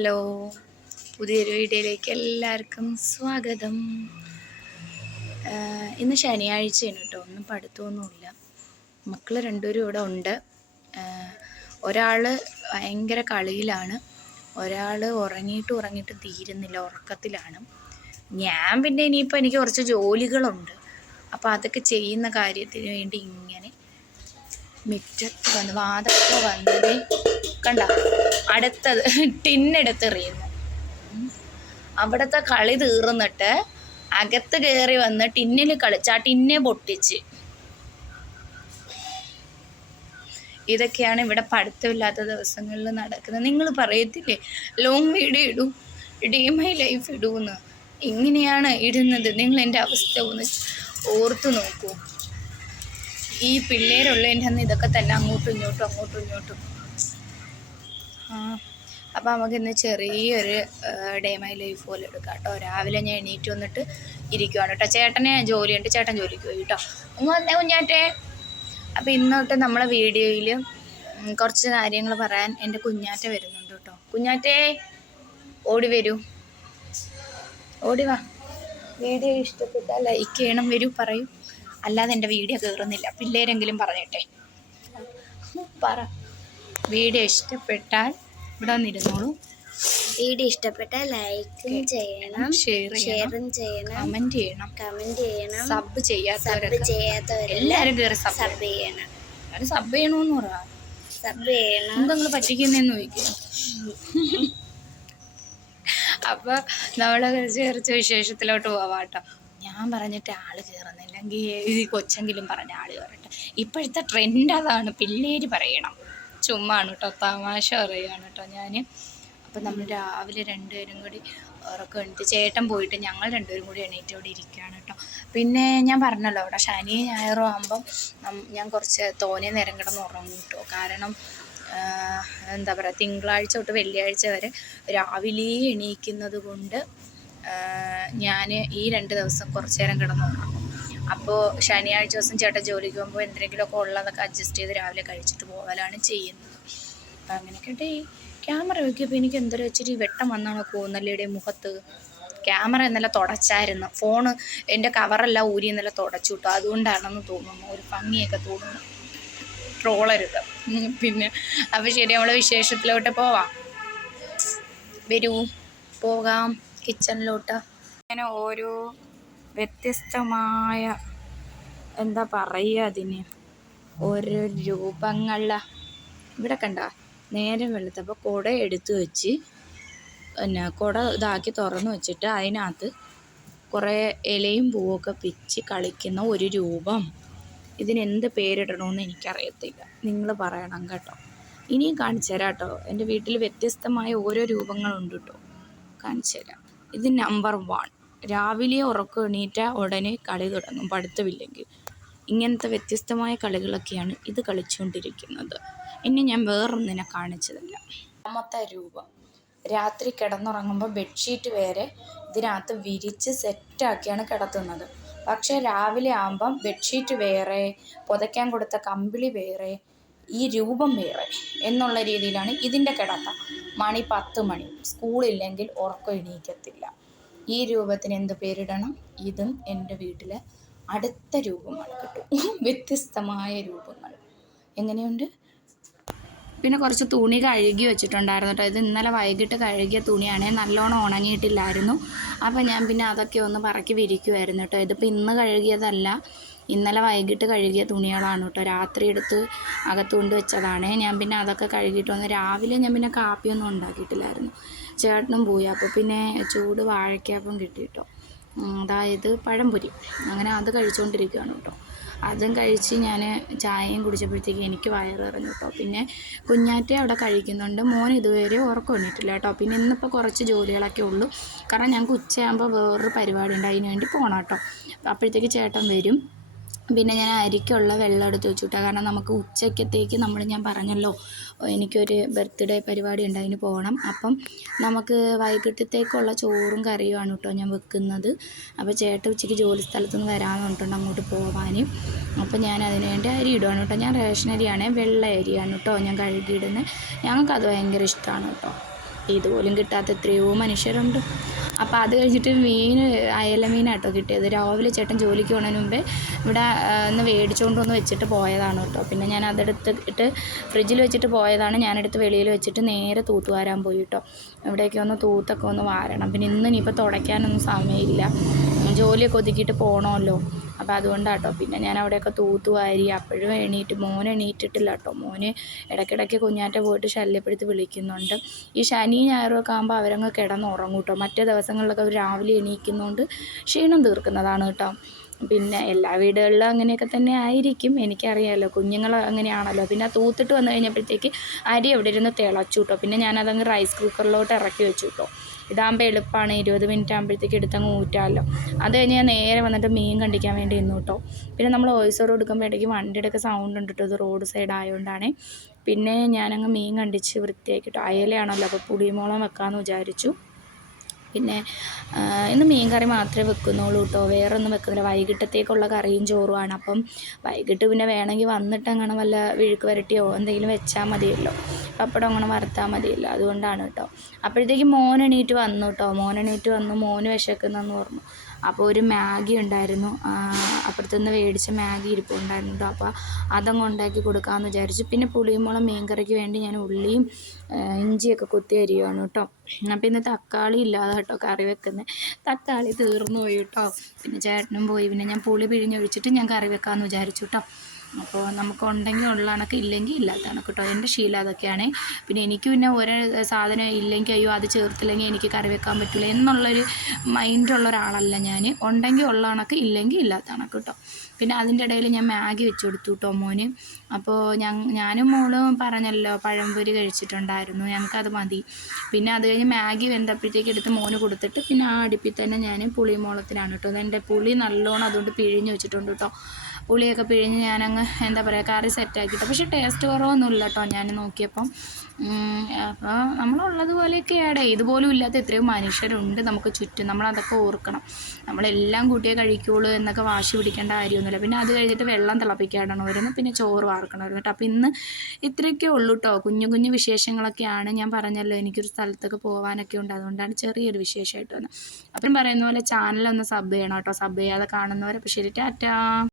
Hello, പുതിയൊരു വീഡിയോയിലേക്ക് എല്ലാവർക്കും സ്വാഗതം. ഇന്ന് ശനിയാഴ്ചയാണ് കേട്ടോ, ഒന്നും പഠിത്തമൊന്നുമില്ല. മക്കൾ രണ്ടുപേരും ഇവിടെ ഉണ്ട്. ഒരാൾ ഭയങ്കര കളിയിലാണ്, ഒരാൾ ഉറങ്ങിയിട്ട് തീരുന്നില്ല, ഉറക്കത്തിലാണ്. ഞാൻ പിന്നെ ഇനിയിപ്പോൾ എനിക്ക് കുറച്ച് ജോലികളുണ്ട്, അപ്പോൾ അതൊക്കെ ചെയ്യുന്ന കാര്യത്തിന് വേണ്ടി ഇങ്ങനെ മുറ്റത്ത് വന്ന് വാതൊക്കെ വന്നത് കണ്ട. അടുത്തത് ടിന്നെടുത്തെറിയുന്നു. അവിടുത്തെ കളി തീർന്നിട്ട് അകത്ത് കയറി വന്ന് ടിന്നിൽ കളിച്ച് ആ ടിന്നെ പൊട്ടിച്ച്. ഇതൊക്കെയാണ് ഇവിടെ പഠിത്തമില്ലാത്ത ദിവസങ്ങളിൽ നടക്കുന്നത്. നിങ്ങൾ പറയത്തില്ലേ ലോങ് വീഡിയോ ഇടൂ, ഡേ മൈ ലൈഫ് ഇടൂന്ന്. ഇങ്ങനെയാണ് ഇടുന്നത്. നിങ്ങൾ എൻ്റെ അവസ്ഥ ഒന്ന് ഓർത്തു നോക്കൂ. ഈ പിള്ളേരുള്ളതിൻ്റെ അന്ന് ഇതൊക്കെ തന്നെ അങ്ങോട്ടും ഇങ്ങോട്ടും. അപ്പോൾ നമുക്കിന്ന് ചെറിയൊരു ഡേ മൈ ലൈഫ് പോലെ എടുക്കാം കേട്ടോ. രാവിലെ ഞാൻ എണീറ്റ് വന്നിട്ട് ഇരിക്കുവാണ് കേട്ടോ. ചേട്ടന് ജോലിയുണ്ട്, ചേട്ടൻ ജോലിക്ക് പോയി കേട്ടോ. വന്നേ കുഞ്ഞാറ്റേ. അപ്പോൾ ഇന്ന് തൊട്ട് നമ്മളെ വീഡിയോയിൽ കുറച്ച് കാര്യങ്ങൾ പറയാൻ എൻ്റെ കുഞ്ഞാറ്റ വരുന്നുണ്ട് കേട്ടോ. കുഞ്ഞാറ്റേ ഓടി വരൂ, ഓടി വാ. വീഡിയോ ഇഷ്ടപ്പെട്ടാൽ ലൈക്ക് ചെയ്യണം, വരൂ പറയൂ. അല്ലാതെ എൻ്റെ വീഡിയോ കയറുന്നില്ല. പിള്ളേരെങ്കിലും പറഞ്ഞിട്ടെ പറ. വീഡിയോ ഇഷ്ടപ്പെട്ടാൽ ഇവിടെ വന്നിരുന്നോളൂ. വീഡിയോ ഇഷ്ടപ്പെട്ടാൽ ലൈക്കും ചെയ്യണം, ഷെയറും ചെയ്യണം, കമന്റ് ചെയ്യണം. സബ് ചെയ്യാത്തവർ എല്ലാവരും കയറി സബ് ചെയ്യണം. സബ് ചെയ്യണമെന്ന് പറയാം. സബ് ചെയ്യണം. എന്തെങ്കിലും പറ്റിക്കുന്നതെന്ന് ചോദിക്കും. അപ്പോൾ നമ്മൾ കുറച്ച് വിശേഷത്തിലോട്ട് പോവാട്ടോ. ഞാൻ പറഞ്ഞിട്ട് ആള് കയറുന്നില്ലെങ്കിൽ ഈ കൊച്ചെങ്കിലും പറഞ്ഞ ആള് കയറട്ടെ. ഇപ്പോഴത്തെ ട്രെൻഡ് അതാണ്, പിള്ളേര് പറയണം. ചുമ്മാണ് കേട്ടോ, തമാശ പറയുകയാണ് കേട്ടോ ഞാൻ. അപ്പം നമ്മൾ രാവിലെ രണ്ടുപേരും കൂടി ഉറക്കം എണീറ്റ്, ചേട്ടൻ പോയിട്ട് ഞങ്ങൾ രണ്ടുപേരും കൂടി എണീറ്റ് ഇവിടെ ഇരിക്കുകയാണ് കേട്ടോ. പിന്നെ ഞാൻ പറഞ്ഞല്ലോ, അവിടെ ശനി ഞായറും ആകുമ്പം ഞാൻ കുറച്ച് തോനെ നേരം കിടന്ന് ഉറങ്ങും കേട്ടോ. കാരണം എന്താ പറയുക, തിങ്കളാഴ്ച തൊട്ട് വെള്ളിയാഴ്ച വരെ രാവിലെ എണീക്കുന്നത് കൊണ്ട് ഞാൻ ഈ 2 ദിവസം കുറച്ച് നേരം കിടന്നുറങ്ങും. അപ്പോൾ ശനിയാഴ്ച ദിവസം ചേട്ടൻ ജോലിക്ക് പോകുമ്പോൾ എന്തെങ്കിലുമൊക്കെ ഉള്ളതൊക്കെ അഡ്ജസ്റ്റ് ചെയ്ത് രാവിലെ കഴിച്ചിട്ട് പോകലാണ് ചെയ്യുന്നത്. അപ്പം അങ്ങനെയൊക്കെ ഡേ ക്യാമറ വയ്ക്കിയപ്പോൾ എനിക്ക് എന്തൊരു ഇച്ചിരി വെട്ടം വന്നാണോ പോകുന്നല്ലേടെ മുഖത്ത്. ക്യാമറ ഇന്നലെ തുടച്ചായിരുന്നു, ഫോണ് എൻ്റെ കവറെല്ലാം ഊരി ഇന്നലെ തുടച്ചു കിട്ടും. അതുകൊണ്ടാണെന്ന് തോന്നുന്നു, ഒരു ഭംഗിയൊക്കെ തോന്നുന്നു. ട്രോളരുത്. പിന്നെ അപ്പോൾ ശരി, നമ്മൾ വിശേഷത്തിലോട്ട് പോവാം. വരൂ, പോകാം കിച്ചണിലോട്ട്. അങ്ങനെ ഓരോ വ്യത്യസ്തമായ എന്താ പറയുക അതിന്, ഓരോ രൂപങ്ങളില. ഇവിടെ കണ്ട, നേരം വെളുത്തപ്പോൾ കുട എടുത്തു വെച്ച് കുട ഇതാക്കി തുറന്നു വെച്ചിട്ട് അതിനകത്ത് കുറേ ഇലയും പൂവൊക്കെ പിച്ച് കളിക്കുന്ന ഒരു രൂപം. ഇതിനെന്ത് പേരിടണമെന്ന് എനിക്കറിയത്തില്ല, നിങ്ങൾ പറയണം കേട്ടോ. ഇനിയും കാണിച്ചു തരാം കേട്ടോ. എൻ്റെ വീട്ടിൽ വ്യത്യസ്തമായ ഓരോ രൂപങ്ങളുണ്ട് കേട്ടോ, കാണിച്ചു തരാം. ഇത് നമ്പർ 1. രാവിലെ ഉറക്കം എണീറ്റ ഉടനെ കളി തുടങ്ങും, പഠിത്തമില്ലെങ്കിൽ. ഇങ്ങനത്തെ വ്യത്യസ്തമായ കളികളൊക്കെയാണ് ഇത് കളിച്ചുകൊണ്ടിരിക്കുന്നത്. ഇനി ഞാൻ വേറൊന്നിനെ കാണിച്ചു തരാം. 2ാമത്തെ രൂപം, രാത്രി കിടന്നുറങ്ങുമ്പോൾ ബെഡ്ഷീറ്റ് വരെ ഇതിനകത്ത് വിരിച്ച് സെറ്റാക്കിയാണ് കിടത്തുന്നത്. പക്ഷേ രാവിലെ ആകുമ്പം ബെഡ്ഷീറ്റ് വേറെ, പുതയ്ക്കാൻ കൊടുത്ത കമ്പിളി വേറെ, ഈ രൂപം വേറെ എന്നുള്ള രീതിയിലാണ് ഇതിൻ്റെ കിടത്ത. മണി 10 മണി, സ്കൂളില്ലെങ്കിൽ ഉറക്കം എണീക്കത്തില്ല. ഈ രൂപത്തിന് എന്ത് പേരിടണം? ഇതും എൻ്റെ വീട്ടിലെ അടുത്ത രൂപമാണ് കേട്ടോ. വ്യത്യസ്തമായ രൂപങ്ങൾ. എങ്ങനെയുണ്ട്? പിന്നെ കുറച്ച് തുണി കഴുകി വെച്ചിട്ടുണ്ടായിരുന്നു കേട്ടോ. ഇത് ഇന്നലെ വൈകിട്ട് കഴുകിയ തുണിയാണ്, നല്ലോണം ഉണങ്ങിയിട്ടില്ലായിരുന്നു. അപ്പോൾ ഞാൻ പിന്നെ അതൊക്കെ ഒന്ന് പറക്കി വിരിക്കുമായിരുന്നു കേട്ടോ. ഇതിപ്പോൾ ഇന്ന് കഴുകിയതല്ല, ഇന്നലെ വൈകിട്ട് കഴുകിയ തുണികളാണ് കേട്ടോ. രാത്രി എടുത്ത് അകത്ത് കൊണ്ട് വെച്ചതാണ്. ഞാൻ പിന്നെ അതൊക്കെ കഴുകിയിട്ട് വന്ന് രാവിലെ ഞാൻ പിന്നെ കാപ്പിയൊന്നും ഉണ്ടാക്കിയിട്ടില്ലായിരുന്നു. ചേട്ടനും പോയി. അപ്പോൾ പിന്നെ ചൂട് വാഴയ്ക്കാപ്പം കിട്ടി കേട്ടോ, അതായത് പഴംപൊരി. അങ്ങനെ അത് കഴിച്ചുകൊണ്ടിരിക്കുകയാണ് കേട്ടോ. അതും കഴിച്ച് ഞാൻ ചായയും കുടിച്ചപ്പോഴത്തേക്ക് എനിക്ക് വയറിറങ്ങി കേട്ടോ. പിന്നെ കുഞ്ഞാറ്റ അവിടെ കഴിക്കുന്നുണ്ട്, മോൻ ഇതുവരെ ഉറക്കം എണീറ്റില്ല കേട്ടോ. പിന്നെ ഇന്നിപ്പോൾ കുറച്ച് ജോലികളൊക്കെ ഉള്ളൂ, കാരണം ഞങ്ങൾക്ക് ഉച്ചയാകുമ്പോൾ വേറൊരു പരിപാടി ഉണ്ട്, അതിന് വേണ്ടി പോകണം കേട്ടോ. അപ്പോഴത്തേക്ക് ചേട്ടൻ വരും. പിന്നെ ഞാൻ അരിക്കുള്ള വെള്ളം എടുത്ത് വെച്ചു കേട്ടോ, കാരണം നമുക്ക് ഉച്ചക്കത്തേക്ക് ഞാൻ പറഞ്ഞല്ലോ എനിക്കൊരു ബർത്ത്ഡേ പരിപാടി ഉണ്ട്, അതിന് പോകണം. അപ്പം നമുക്ക് വൈകിട്ടത്തേക്കുള്ള ചോറും കറിയുമാണ് കേട്ടോ ഞാൻ വെക്കുന്നത്. അപ്പോൾ ചേട്ടൻ ഉച്ചയ്ക്ക് ജോലി സ്ഥലത്തുനിന്ന് വരാമെന്ന് പറഞ്ഞിട്ടുണ്ട് അങ്ങോട്ട് പോകാൻ. അപ്പോൾ ഞാൻ അതിന് വേണ്ടി അരി ഇടുകയാണ് കേട്ടോ. ഞാൻ റേഷൻ അരിയാണ്, വെള്ള അരിയാണ് കേട്ടോ ഞാൻ കഴുകിയിടുന്നത്. ഞങ്ങൾക്കത് ഭയങ്കര ഇഷ്ടമാണ് കേട്ടോ. ഇതുപോലും കിട്ടാത്ത എത്രയോ മനുഷ്യരുണ്ട്. അപ്പോൾ അത് കഴിഞ്ഞിട്ട് അയല മീനാട്ടോ കിട്ടിയത്. രാവിലെ ചേട്ടൻ ജോലിക്ക് പോകുന്നതിന് മുമ്പേ ഇവിടെ ഒന്ന് മേടിച്ചുകൊണ്ട് വന്ന് വെച്ചിട്ട് പോയതാണ് കേട്ടോ. പിന്നെ ഞാൻ അതെടുത്തിട്ട് ഫ്രിഡ്ജിൽ വെച്ചിട്ട് പോയതാണ്. ഞാനെടുത്ത് വെളിയിൽ വെച്ചിട്ട് നേരെ തൂത്ത് വാരാൻ പോയി കേട്ടോ. ഇവിടെയൊക്കെ ഒന്ന് തൂത്തൊക്കെ ഒന്ന് വാരണം. പിന്നെ ഇനിയിപ്പോൾ തുടയ്ക്കാനൊന്നും സമയമില്ല, ജോലിയൊക്കെ ഒതുക്കിയിട്ട് പോകണമല്ലോ. അപ്പോൾ അതുകൊണ്ടാട്ടോ. പിന്നെ ഞാൻ അവിടെയൊക്കെ തൂത്തുവാരി. അപ്പോഴും മോൻ എണീറ്റിട്ടില്ല കേട്ടോ. മോന് ഇടയ്ക്കിടയ്ക്ക് കുഞ്ഞാറ്റ പോയിട്ട് ശല്യപ്പെടുത്തി വിളിക്കുന്നുണ്ട്. ഈ ശനി ഞായറൊക്കെ ആകുമ്പോൾ അവരങ്ങ് കിടന്നുറങ്ങും കേട്ടോ. മറ്റേ ദിവസങ്ങളിലൊക്കെ അവർ രാവിലെ എണീക്കുന്നതുകൊണ്ട് ക്ഷീണം തീർക്കുന്നതാണ് കേട്ടോ. പിന്നെ എല്ലാ വീടുകളിലും അങ്ങനെയൊക്കെ തന്നെ ആയിരിക്കും, എനിക്കറിയാമല്ലോ, കുഞ്ഞുങ്ങൾ അങ്ങനെയാണല്ലോ. പിന്നെ തൂത്തിട്ട് വന്നു കഴിഞ്ഞപ്പോഴത്തേക്ക് അരി എവിടെ ഇരുന്ന് തിളച്ചു കേട്ടോ. പിന്നെ ഞാനതങ്ങ് റൈസ് കുക്കറിലോട്ട് ഇറക്കി വെച്ചു കേട്ടോ. ഇതാകുമ്പോൾ എളുപ്പമാണ്, 20 മിനിറ്റ് ആകുമ്പോഴത്തേക്ക് എടുത്തങ്ങ് ഊറ്റാമല്ലോ. അത് കഴിഞ്ഞ് ഞാൻ നേരെ വന്നിട്ട് മീൻ കണ്ടിക്കാൻ വേണ്ടി ഇന്നു കേട്ടോ. പിന്നെ നമ്മൾ വോയിസ് ഓവർ കൊടുക്കുമ്പോഴത്തേക്ക് വണ്ടിയുടെയൊക്കെ സൗണ്ട് ഉണ്ട് കേട്ടോ. ഇത് റോഡ് സൈഡ് ആയതുകൊണ്ടാണ്. പിന്നെ ഞാനങ്ങ് മീൻ കണ്ടിച്ച് വൃത്തിയാക്കിട്ടോ. അയലയാണല്ലോ, അപ്പോൾ പുളിമുളക് വെക്കാമെന്ന് വിചാരിച്ചു. പിന്നെ ഇന്ന് മീൻ കറി മാത്രമേ വെക്കുന്നുള്ളൂ കേട്ടോ, വേറെ ഒന്നും വെക്കുന്നില്ല. വൈകിട്ടത്തേക്കുള്ള കറിയും ചോറുമാണ്. അപ്പം വൈകിട്ട് പിന്നെ വേണമെങ്കിൽ വന്നിട്ട് അങ്ങനെ വല്ല വിഴുക്ക് വരട്ടിയോ എന്തെങ്കിലും വെച്ചാൽ മതിയല്ലോ, പപ്പടം അങ്ങനെ വറുത്താൽ മതിയല്ലോ. അതുകൊണ്ടാണ് കേട്ടോ. അപ്പോഴത്തേക്കും മോൻ എണീറ്റ് വന്നു. മോന് വിശക്കുന്നെന്ന് പറഞ്ഞു. അപ്പോൾ ഒരു മാഗി ഉണ്ടായിരുന്നു, അപ്പുറത്തുനിന്ന് മേടിച്ച മാഗി ഇരിപ്പുണ്ടായിരുന്നു കേട്ടോ. അപ്പോൾ അതങ്ങ് ഉണ്ടാക്കി കൊടുക്കാമെന്ന് വിചാരിച്ചു. പിന്നെ പുളിമുളക് മീൻ കറിക്ക് വേണ്ടി ഞാൻ ഉള്ളിയും ഇഞ്ചിയൊക്കെ കുത്തി അരിയുകയാണ് കേട്ടോ. അപ്പോൾ ഇന്ന് തക്കാളി ഇല്ലാതെ കേട്ടോ കറി വെക്കുന്നത്. തക്കാളി തീർന്നു പോയി കേട്ടോ. പിന്നെ ചേട്ടനും പോയി. പിന്നെ ഞാൻ പുളി പിഴിഞ്ഞൊഴിച്ചിട്ട് ഞാൻ കറി വെക്കാമെന്ന് വിചാരിച്ചു കേട്ടോ. അപ്പോൾ നമുക്ക് ഉണ്ടെങ്കിൽ ഉള്ള കണക്ക്, ഇല്ലെങ്കിൽ ഇല്ലാത്ത കണക്ക് കേട്ടോ. എൻ്റെ ശീലം അതൊക്കെയാണ്. പിന്നെ എനിക്ക് പിന്നെ ഒരു സാധനം ഇല്ലെങ്കിൽ അയ്യോ അത് ചേർത്തില്ലെങ്കിൽ എനിക്ക് കറി വെക്കാൻ പറ്റില്ല എന്നുള്ളൊരു മൈൻഡുള്ള ഒരാളല്ല ഞാൻ. ഉണ്ടെങ്കിൽ ഉള്ള കണക്ക്, ഇല്ലെങ്കിൽ ഇല്ലാത്ത കണക്ക് കേട്ടോ. പിന്നെ അതിൻ്റെ ഇടയിൽ ഞാൻ മാഗി വെച്ച് കൊടുത്തു കേട്ടോ മോന്. അപ്പോൾ ഞാനും മോളും പറഞ്ഞല്ലോ പഴംപൊരി കഴിച്ചിട്ടുണ്ടായിരുന്നു, ഞങ്ങൾക്കത് മതി. പിന്നെ അത് കഴിഞ്ഞ് മാഗി വെന്തപ്പോഴത്തേക്ക് എടുത്ത് മോന് കൊടുത്തിട്ട് പിന്നെ ആ അടുപ്പിൽ തന്നെ ഞാൻ പുളിമുളകത്തിനാണ് കേട്ടോ. അതെൻ്റെ പുളി നല്ലോണം അതുകൊണ്ട് പിഴിഞ്ഞ് വെച്ചിട്ടുണ്ട് കേട്ടോ. പുളിയൊക്കെ പിഴിഞ്ഞ് ഞാനങ്ങ് എന്താ പറയുക കറി സെറ്റാക്കിയിട്ട്. പക്ഷേ ടേസ്റ്റ് കുറവൊന്നുമില്ല കേട്ടോ ഞാൻ നോക്കിയപ്പം. അപ്പോൾ നമ്മളുള്ളതുപോലെയൊക്കെയാണ്. ഇതുപോലും ഇല്ലാത്ത എത്രയോ മനുഷ്യരുണ്ട് നമുക്ക് ചുറ്റും, നമ്മളതൊക്കെ ഓർക്കണം. നമ്മളെല്ലാം കൂട്ടിയേ കഴിക്കുകയുള്ളൂ എന്നൊക്കെ വാശി പിടിക്കേണ്ട കാര്യമൊന്നുമില്ല. പിന്നെ അത് കഴിഞ്ഞിട്ട് വെള്ളം തിളപ്പിക്കാനാണമായിരുന്നു, പിന്നെ ചോറ് വാർക്കണമായിരുന്നു കേട്ടോ. അപ്പോൾ ഇന്ന് ഇത്രയൊക്കെ ഉള്ളൂ കേട്ടോ. കുഞ്ഞു കുഞ്ഞു വിശേഷങ്ങളൊക്കെയാണ്. ഞാൻ പറഞ്ഞല്ലോ എനിക്കൊരു സ്ഥലത്തൊക്കെ പോകാനൊക്കെ ഉണ്ട്, അതുകൊണ്ടാണ് ചെറിയൊരു വിശേഷമായിട്ട് വന്നത്. അപ്പം പറയുന്ന പോലെ ചാനലൊന്ന് സബ് ചെയ്യണം കേട്ടോ. സബ് ചെയ്യാതെ കാണുന്നവരെ. അപ്പോൾ ശരി, ടാറ്റാ.